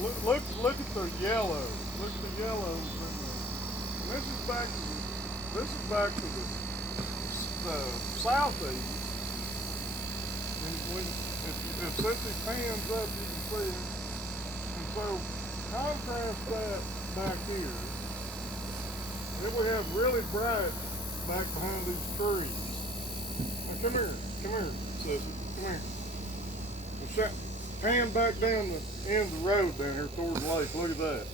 Look at the yellow. Look at the yellows in there. And this is back to the southeast. And if Cincy pans up, you can see it. And so contrast that back here. Then we have really bright back behind these trees. Now come here, Sissy, come here. And pan back down the end of the road down here towards the lake. Look at that.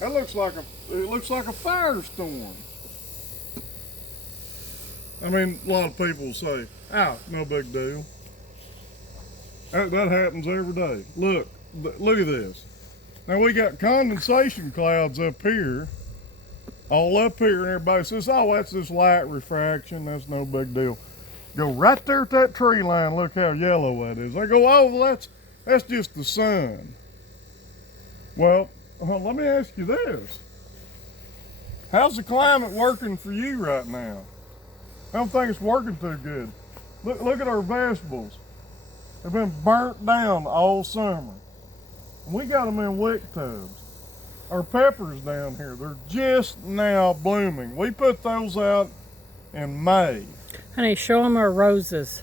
That looks like a firestorm. I mean, a lot of people say, no big deal. That happens every day. Look at this. Now we got condensation clouds up here, all up here, and everybody says, oh, that's just light refraction, that's no big deal. Go right there at that tree line, look how yellow that is. They go, oh, well, that's just the sun. Well, let me ask you this. How's the climate working for you right now? I don't think it's working too good. Look at our vegetables. They've been burnt down all summer. And we got them in wick tubs. Our peppers down here, they're just now blooming. We put those out in May. Honey, show them our roses.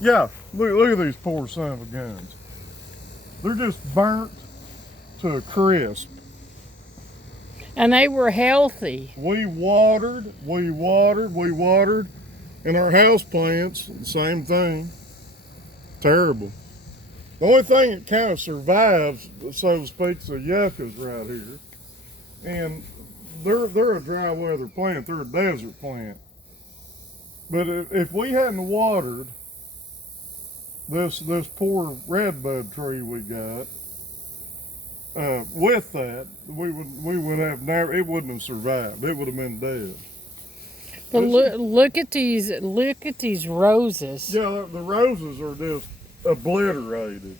Yeah, look at these poor son of a guns. They're just burnt to a crisp. And they were healthy. We watered, and our house plants, the same thing. Terrible. The only thing that kind of survives, so to speak, is the yuccas right here. And they're a dry weather plant. They're a desert plant. But if we hadn't watered this poor redbud tree we got, with that, we would have never. It wouldn't have survived. It would have been dead. But look at these roses. Yeah, the roses are just obliterated.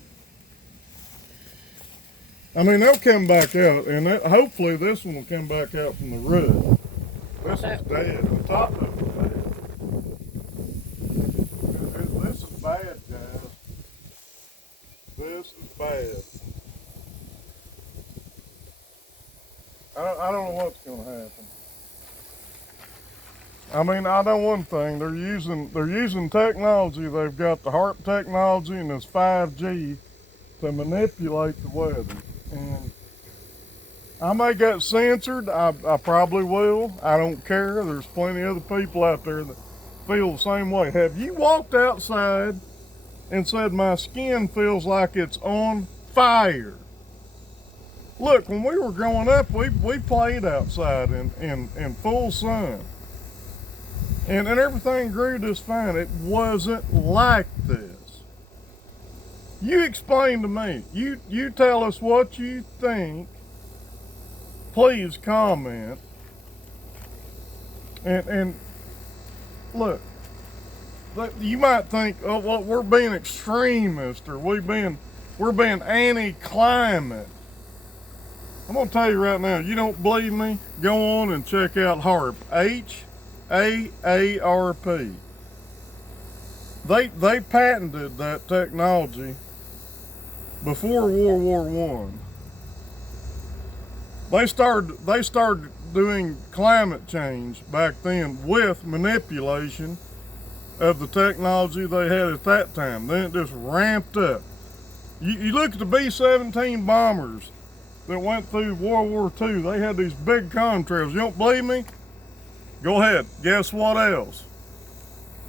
I mean, they'll come back out, and hopefully this one will come back out from the root. This is dead. The top of it is dead. This is bad, guys. This is bad. I don't know what's going to happen. I mean, I know one thing. They're using technology. They've got the HARP technology and this 5G to manipulate the weather. And I may get censored. I probably will. I don't care. There's plenty of other people out there that feel the same way. Have you walked outside and said, my skin feels like it's on fire? Look, when we were growing up, we played outside in full sun. And everything grew just fine. It wasn't like this. You explain to me. You tell us what you think. Please comment. And look, you might think, oh, well, we're being extremist, or we're being anti-climate. I'm gonna tell you right now, you don't believe me? Go on and check out HARP. HAARP. They patented that technology before World War I. They started doing climate change back then with manipulation of the technology they had at that time. Then it just ramped up. You look at the B-17 bombers that went through World War II. They had these big contrails. You don't believe me? Go ahead. Guess what else?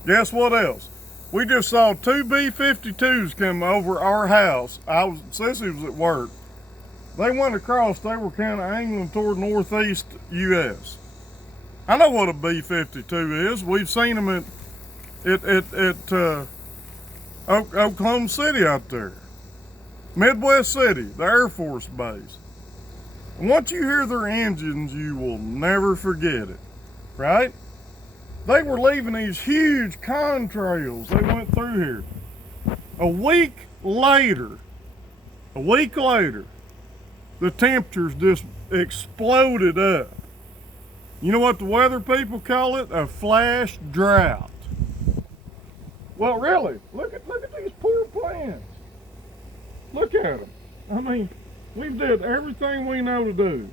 Guess what else? We just saw two B-52s come over our house. Sissy was at work. They went across. They were kind of angling toward northeast U.S. I know what a B-52 is. We've seen them at Oklahoma City out there. Midwest City, the Air Force Base. And once you hear their engines, you will never forget it, right? They were leaving these huge contrails. They went through here. A week later, the temperatures just exploded up. You know what the weather people call it? A flash drought. Well, really, look at these poor plants. Look look at them. I mean, we did everything we know to do.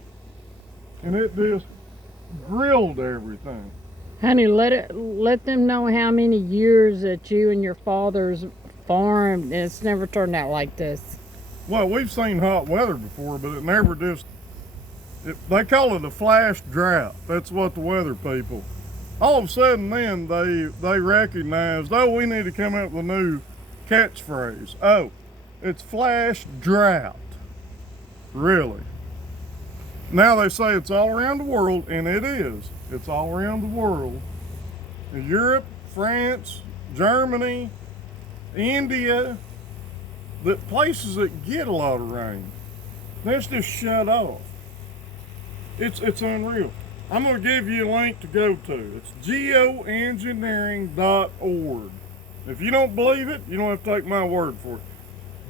And it just grilled everything. Honey, let them know how many years that you and your father's farmed, and it's never turned out like this. Well, we've seen hot weather before, but it never just, they call it a flash drought. That's what the weather people, all of a sudden then they recognized, oh, we need to come up with a new catchphrase. Oh, it's flash drought. Really? Now they say it's all around the world, and it is. It's all around the world. In Europe, France, Germany, India, the places that get a lot of rain, that's just shut off. It's unreal. I'm going to give you a link to go to. It's geoengineering.org. If you don't believe it, you don't have to take my word for it.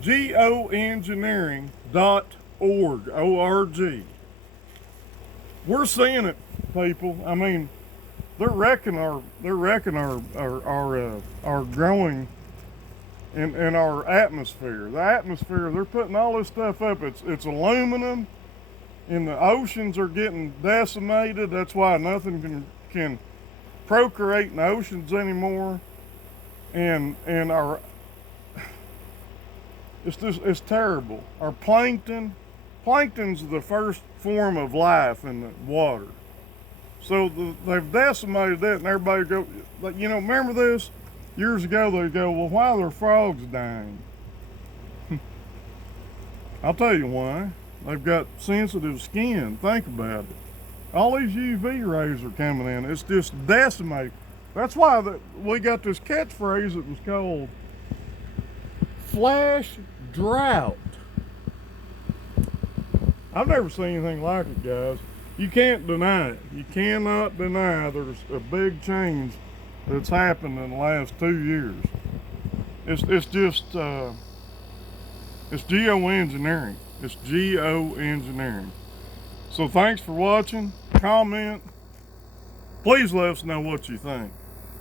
Geoengineering.org, O-R-G. We're seeing it, people. I mean, they're wrecking our growing in our atmosphere. The atmosphere, they're putting all this stuff up. It's aluminum, and the oceans are getting decimated. That's why nothing can procreate in the oceans anymore. And our, it's terrible. Our plankton's the first form of life in the water. So they've decimated that, and everybody go, like, you know, remember this? Years ago they go, well, why are there frogs dying? I'll tell you why. They've got sensitive skin. Think about it. All these UV rays are coming in. It's just decimated. That's why we got this catchphrase that was called flash drought. I've never seen anything like it, guys. You can't deny it. You cannot deny there's a big change that's happened in the last 2 years. It's just it's geoengineering. It's geoengineering. So thanks for watching. Comment. Please let us know what you think.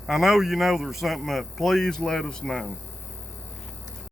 I know you know there's something up. Please let us know.